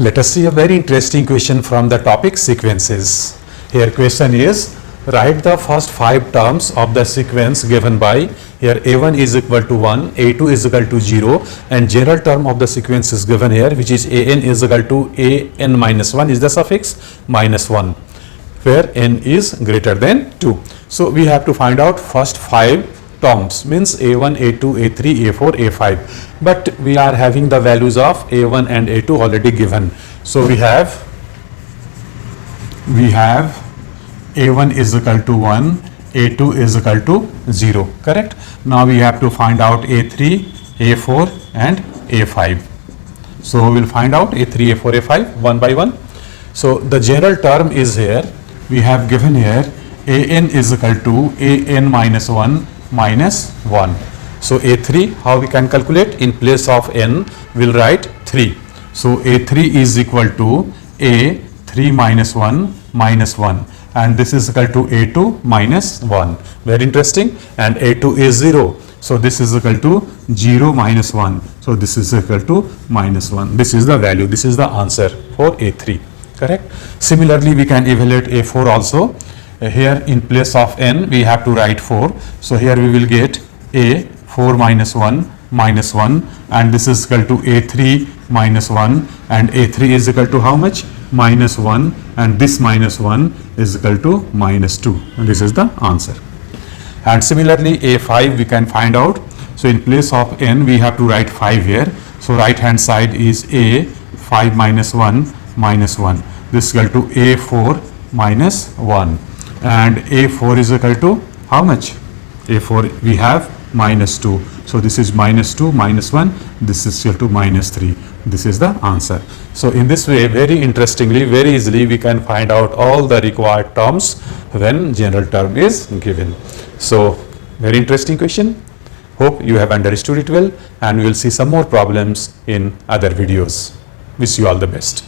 Let us see a very interesting question from the topic sequences. Here question is, write the first 5 terms of the sequence given by, here a1 is equal to 1, a2 is equal to 0, and general term of the sequence is given here, which is an is equal to an minus 1 is the suffix minus 1, where n is greater than 2. So we have to find out first 5 terms, means a1, a2, a3, a4, a5, but we are having the values of a1 and a2 already given. So we have a1 is equal to 1, a2 is equal to 0, correct? Now we have to find out a3, a4 and a5. So we will find out a3, a4, a5 one by one. So the general term is here, we have given here an is equal to an minus 1 minus 1. So a3, how we can calculate? In place of n, we'll write 3. So a3 is equal to a3 minus 1 minus 1, and this is equal to a2 minus 1. Very interesting. And a2 is 0. So this is equal to 0 minus 1. So this is equal to minus 1. This is the value. This is the answer for a3. Correct? Similarly, we can evaluate a4 also. Here in place of n, we have to write 4. So here we will get a 4 minus 1 minus 1, and this is equal to a3 minus 1, and a3 is equal to how much? Minus 1, and this minus 1 is equal to minus 2, and this is the answer. And similarly a5 we can find out. So in place of n, we have to write 5 here. So right hand side is a 5 minus 1 minus 1. This is equal to a4 minus 1, and a4 is equal to how much? A4 we have minus 2. So this is minus 2 minus 1, this is equal to minus 3. This is the answer. So in this way, very interestingly, very easily we can find out all the required terms when general term is given. So very interesting question. Hope you have understood it well, and we will see some more problems in other videos. Wish you all the best.